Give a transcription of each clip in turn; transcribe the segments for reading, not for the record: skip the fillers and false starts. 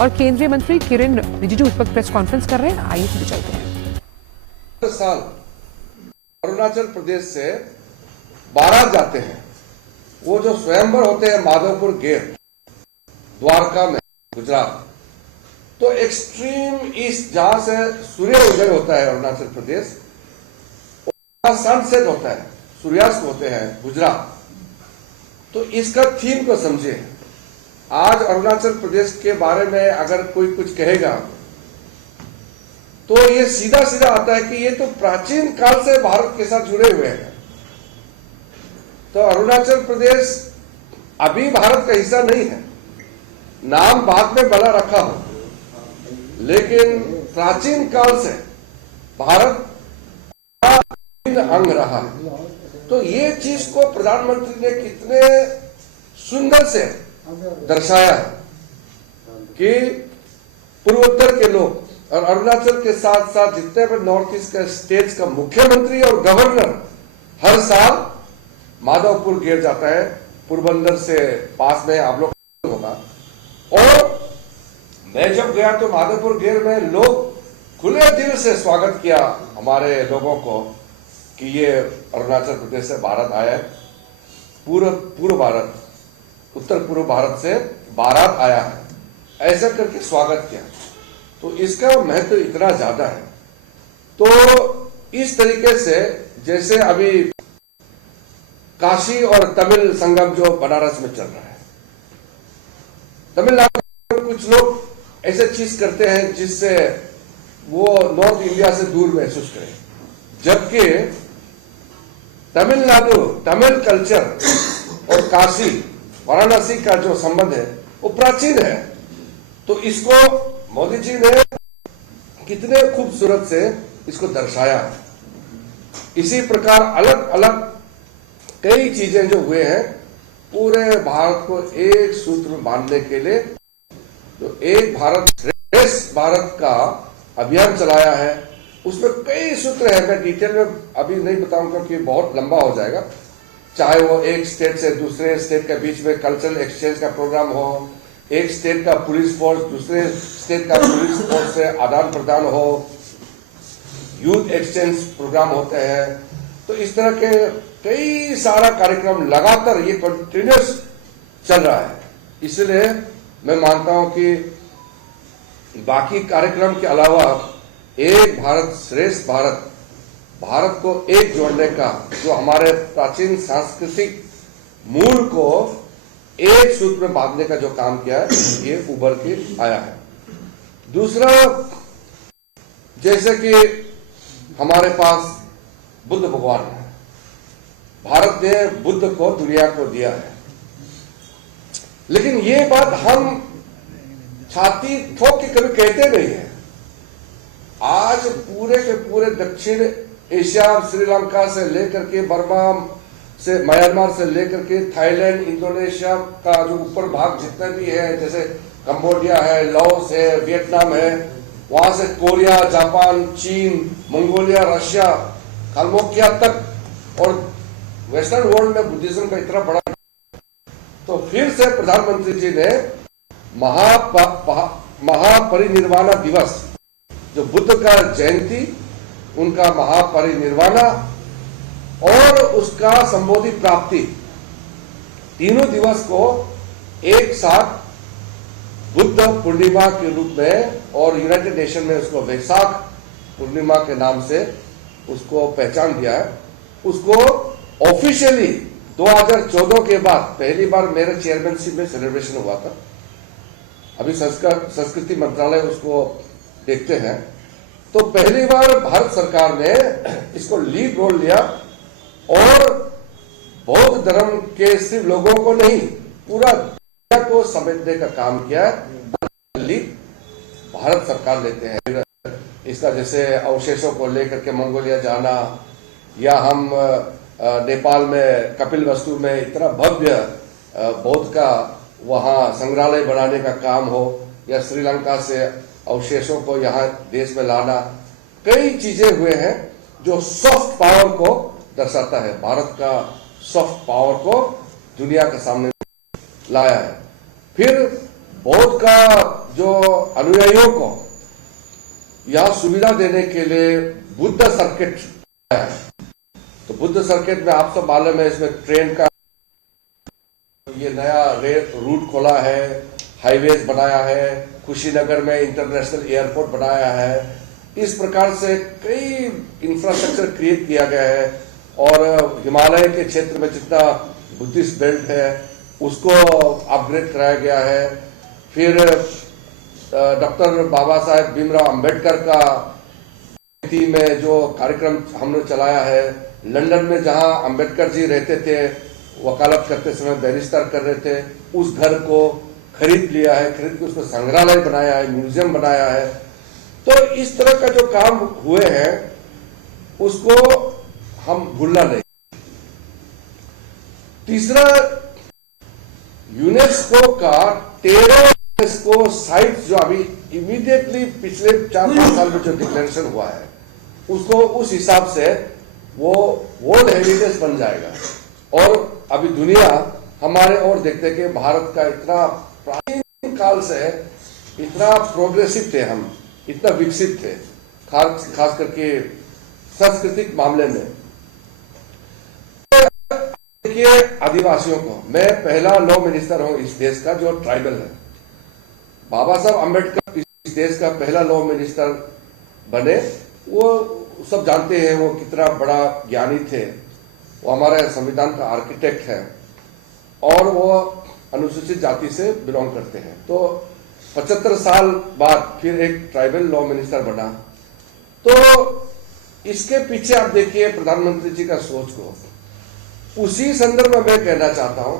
और केंद्रीय मंत्री किरेन रिजिजू इस वक्त प्रेस कॉन्फ्रेंस कर रहे हैं। आइए सीधे चलते हैं। हर साल अरुणाचल प्रदेश से बारात जाते हैं। वो जो स्वयंवर होते हैं माधवपुर गेट द्वारका में गुजरात, तो एक्सट्रीम ईस्ट जहां से सूर्य उदय होता है अरुणाचल प्रदेश, सनसेट होता है, सूर्यास्त होते हैं गुजरात। तो इसका थीम को समझे। आज अरुणाचल प्रदेश के बारे में अगर कोई कुछ कहेगा तो ये सीधा सीधा आता है कि ये तो प्राचीन काल से भारत के साथ जुड़े हुए हैं। तो अरुणाचल प्रदेश अभी भारत का हिस्सा नहीं है, नाम बाद में भला रखा हो, लेकिन प्राचीन काल से भारत का अंग रहा है। तो ये चीज को प्रधानमंत्री ने कितने सुंदर से दर्शाया है कि पूर्वोत्तर के लोग और अरुणाचल के साथ साथ जितने भी नॉर्थ ईस्ट के स्टेट्स का मुख्यमंत्री और गवर्नर हर साल माधवपुर गेट जाता है। पोरबंदर से पास में आप लोग होगा। और मैं जब गया तो माधवपुर गेट में लोग खुले दिल से स्वागत किया हमारे लोगों को कि ये अरुणाचल प्रदेश से भारत आया है। पूर्व भारत, उत्तर पूर्व भारत से बारात आया है, ऐसा करके स्वागत किया। तो इसका महत्व इतना ज्यादा है। तो इस तरीके से जैसे अभी काशी और तमिल संगम जो बनारस में चल रहा है, तमिलनाडु में कुछ लोग ऐसे चीज करते हैं जिससे वो नॉर्थ इंडिया से दूर महसूस करें, जबकि तमिलनाडु, तमिल कल्चर और काशी वाराणसी का जो संबंध है वो प्राचीन है। तो इसको मोदी जी ने कितने खूबसूरत से इसको दर्शाया है। इसी प्रकार अलग अलग कई चीजें जो हुए हैं, पूरे भारत को एक सूत्र में बांधने के लिए जो एक भारत श्रेष्ठ भारत का अभियान चलाया है, उसमें कई सूत्र है। मैं डिटेल में अभी नहीं बताऊंगा क्योंकि बहुत लंबा हो जाएगा। चाहे वो एक स्टेट से दूसरे स्टेट के बीच में कल्चरल एक्सचेंज का प्रोग्राम हो, एक स्टेट का पुलिस फोर्स दूसरे स्टेट का पुलिस फोर्स से आदान प्रदान हो, यूथ एक्सचेंज प्रोग्राम होते हैं। तो इस तरह के कई सारा कार्यक्रम लगातार ये कंटिन्यूस चल रहा है। इसलिए मैं मानता हूं कि बाकी कार्यक्रम के अलावा एक भारत श्रेष्ठ भारत, भारत को एक जोड़ने का जो हमारे प्राचीन सांस्कृतिक मूल को एक सूत्र में बांधने का जो काम किया है, ये उभर के आया है। दूसरा, जैसे कि हमारे पास बुद्ध भगवान है, भारत ने बुद्ध को दुनिया को दिया है, लेकिन ये बात हम छाती ठोक के कभी कहते नहीं है। आज पूरे के पूरे दक्षिण एशिया, श्रीलंका से लेकर के बर्मा से, म्यांमार से लेकर के थाईलैंड, इंडोनेशिया का जो ऊपर भाग जितने भी है, जैसे कंबोडिया है, लाओस है, वियतनाम है, वहां से कोरिया, जापान, चीन, मंगोलिया, रशिया, खालमोकिया तक, और वेस्टर्न वर्ल्ड में बुद्धिज्म का इतना बड़ा। तो फिर से प्रधानमंत्री जी ने महापरिनिर्वाण दिवस, जो बुद्ध का जयंती, उनका महापरिनिर्वाण और उसका संबोधि प्राप्ति, तीनों दिवस को एक साथ बुद्ध पूर्णिमा के रूप में, और यूनाइटेड नेशन में उसको वैशाख पूर्णिमा के नाम से उसको पहचान दिया है। उसको ऑफिशियली 2014 के बाद पहली बार मेरे चेयरमैनशिप में सेलिब्रेशन हुआ था। अभी संस्कृति मंत्रालय उसको देखते हैं। तो पहली बार भारत सरकार ने इसको लीड रोल लिया और बौद्ध धर्म के सिर्फ लोगों को नहीं, पूरा दुनिया को समेटने का काम किया। लीड भारत सरकार लेते हैं। इसका जैसे अवशेषों को लेकर के मंगोलिया जाना, या हम नेपाल में कपिलवस्तु में इतना भव्य बौद्ध का वहां संग्रहालय बनाने का काम हो, या श्रीलंका से अवशेषों को यहाँ देश में लाना, कई चीजें हुए हैं जो सॉफ्ट पावर को दर्शाता है। भारत का सॉफ्ट पावर को दुनिया के सामने लाया है। फिर बौद्ध का जो अनुयायियों को यह सुविधा देने के लिए बुद्ध सर्किट है। तो बुद्ध सर्किट में आप सब मालूम है, इसमें ट्रेन का ये नया रूट खोला है, हाईवेज बनाया है, कुशीनगर में इंटरनेशनल एयरपोर्ट बनाया है। इस प्रकार से कई इंफ्रास्ट्रक्चर क्रिएट किया गया है और हिमालय के क्षेत्र में जितना बुद्धिस्ट बेल्ट है उसको अपग्रेड कराया गया है। फिर डॉक्टर बाबा साहेब भीमराव अंबेडकर का में जो कार्यक्रम हमने चलाया है, लंदन में जहां अंबेडकर जी रहते थे, वकालत करते समय बैरिस्टर कर रहे थे, उस घर को खरीद लिया है, खरीद के उसमें संग्रहालय बनाया है, म्यूजियम बनाया है। तो इस तरह का जो काम हुए हैं उसको हम भूलना नहीं। तीसरा, यूनेस्को का 13 यूनेस्को साइट जो अभी इमीडिएटली पिछले 4-5 साल में जो डिक्लेरेशन हुआ है उसको उस हिसाब से वो वर्ल्ड हेरिटेज बन जाएगा। और अभी दुनिया हमारे और देखते कि भारत का इतना प्राचीन काल से इतना प्रोग्रेसिव थे, हम इतना विकसित थे, खास करके सांस्कृतिक मामले में। देखिए, आदिवासियों को, मैं पहला लॉ मिनिस्टर हूं इस देश का जो ट्राइबल है। बाबा साहब अंबेडकर इस देश का पहला लॉ मिनिस्टर बने। वो सब जानते हैं वो कितना बड़ा ज्ञानी थे। वो हमारे संविधान का आर्किटेक्ट है और वो अनुसूचित जाति से बिलोंग करते हैं। तो 75 साल बाद फिर एक ट्राइबल लॉ मिनिस्टर बना। तो इसके पीछे आप देखिए प्रधानमंत्री जी का सोच को। उसी संदर्भ में मैं कहना चाहता हूं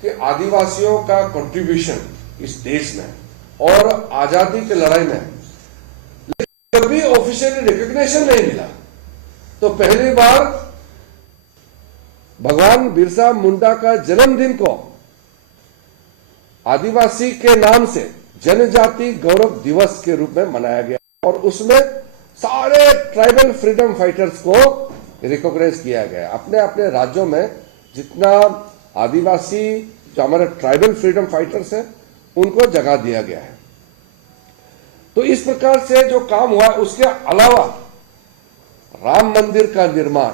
कि आदिवासियों का कंट्रीब्यूशन इस देश में और आजादी की लड़ाई में कभी ऑफिशियली रिकॉग्निशन नहीं मिला। तो पहली बार भगवान बिरसा मुंडा का जन्मदिन को आदिवासी के नाम से जनजाति गौरव दिवस के रूप में मनाया गया और उसमें सारे ट्राइबल फ्रीडम फाइटर्स को रिकॉग्नाइज किया गया। अपने अपने राज्यों में जितना आदिवासी जो हमारे ट्राइबल फ्रीडम फाइटर्स हैं उनको जगह दिया गया है। तो इस प्रकार से जो काम हुआ, उसके अलावा राम मंदिर का निर्माण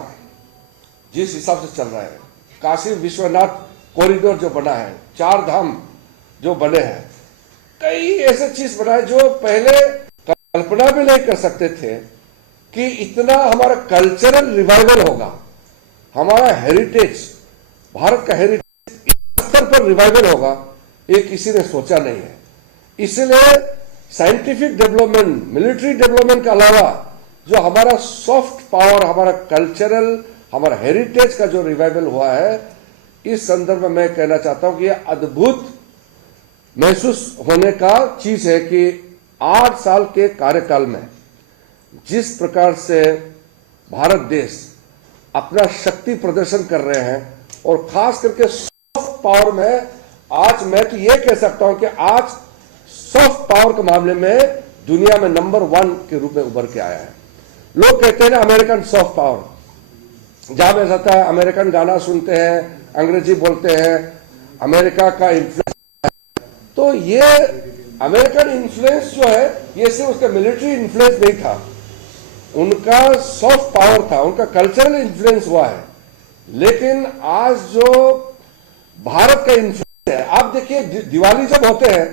जिस हिसाब से चल रहा है, काशी विश्वनाथ कॉरिडोर जो बना है, 4 धाम जो बने हैं, कई ऐसे चीज बनाए जो पहले कल्पना भी नहीं कर सकते थे कि इतना हमारा कल्चरल रिवाइवल होगा। हमारा हेरिटेज, भारत का हेरिटेज इस स्तर पर रिवाइवल होगा, ये किसी ने सोचा नहीं है। इसलिए साइंटिफिक डेवलपमेंट, मिलिट्री डेवलपमेंट के अलावा जो हमारा सॉफ्ट पावर, हमारा कल्चरल, हमारा हेरिटेज का जो रिवाइवल हुआ है, इस संदर्भ में मैं कहना चाहता हूं कि यह अद्भुत महसूस होने का चीज है कि 8 साल के कार्यकाल में जिस प्रकार से भारत देश अपना शक्ति प्रदर्शन कर रहे हैं और खास करके सॉफ्ट पावर में, आज मैं तो ये कह सकता हूं कि आज सॉफ्ट पावर के मामले में दुनिया में नंबर 1 के रूप में उभर के आया है। लोग कहते हैं ना अमेरिकन सॉफ्ट पावर, जहां में रहता है अमेरिकन गाना सुनते हैं, अंग्रेजी बोलते हैं, अमेरिका का इन्फ्लुएंस। तो ये अमेरिकन इन्फ्लुएंस जो है ये सिर्फ उसका मिलिट्री इन्फ्लुएंस नहीं था, उनका सॉफ्ट पावर था, उनका कल्चरल इन्फ्लुएंस हुआ है। लेकिन आज जो भारत का इन्फ्लुएंस है, आप देखिए दिवाली जब होते हैं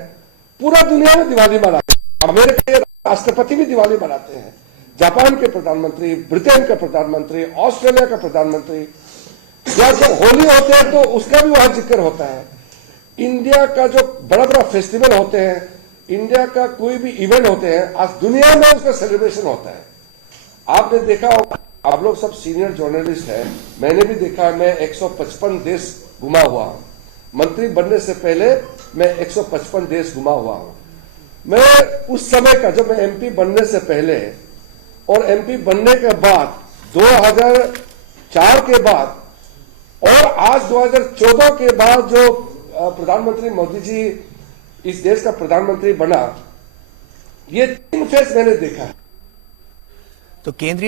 पूरा दुनिया में दिवाली मनाते हैं, अमेरिका के राष्ट्रपति भी दिवाली मनाते हैं, जापान के प्रधानमंत्री, ब्रिटेन के प्रधानमंत्री, ऑस्ट्रेलिया का प्रधानमंत्री, या जब होली होते हैं तो उसका भी वहां जिक्र होता है। इंडिया का जो बड़ा बड़ा फेस्टिवल होते हैं, इंडिया का कोई भी इवेंट होते हैं, आज दुनिया में उसका सेलिब्रेशन होता है। आपने देखा होगा, आप लोग सब सीनियर जर्नलिस्ट हैं, मैंने भी देखा, मैं 155 देश घुमा हुआ हूं। मंत्री बनने से पहले मैं 155 देश घुमा हुआ हूं। मैं उस समय का, जब मैं एमपी बनने से पहले और एमपी बनने के बाद, 2004 के बाद और आज 2014 के बाद जो प्रधानमंत्री मोदी जी इस देश का प्रधानमंत्री बना, ये 3 फेज मैंने देखा है। तो केंद्रीय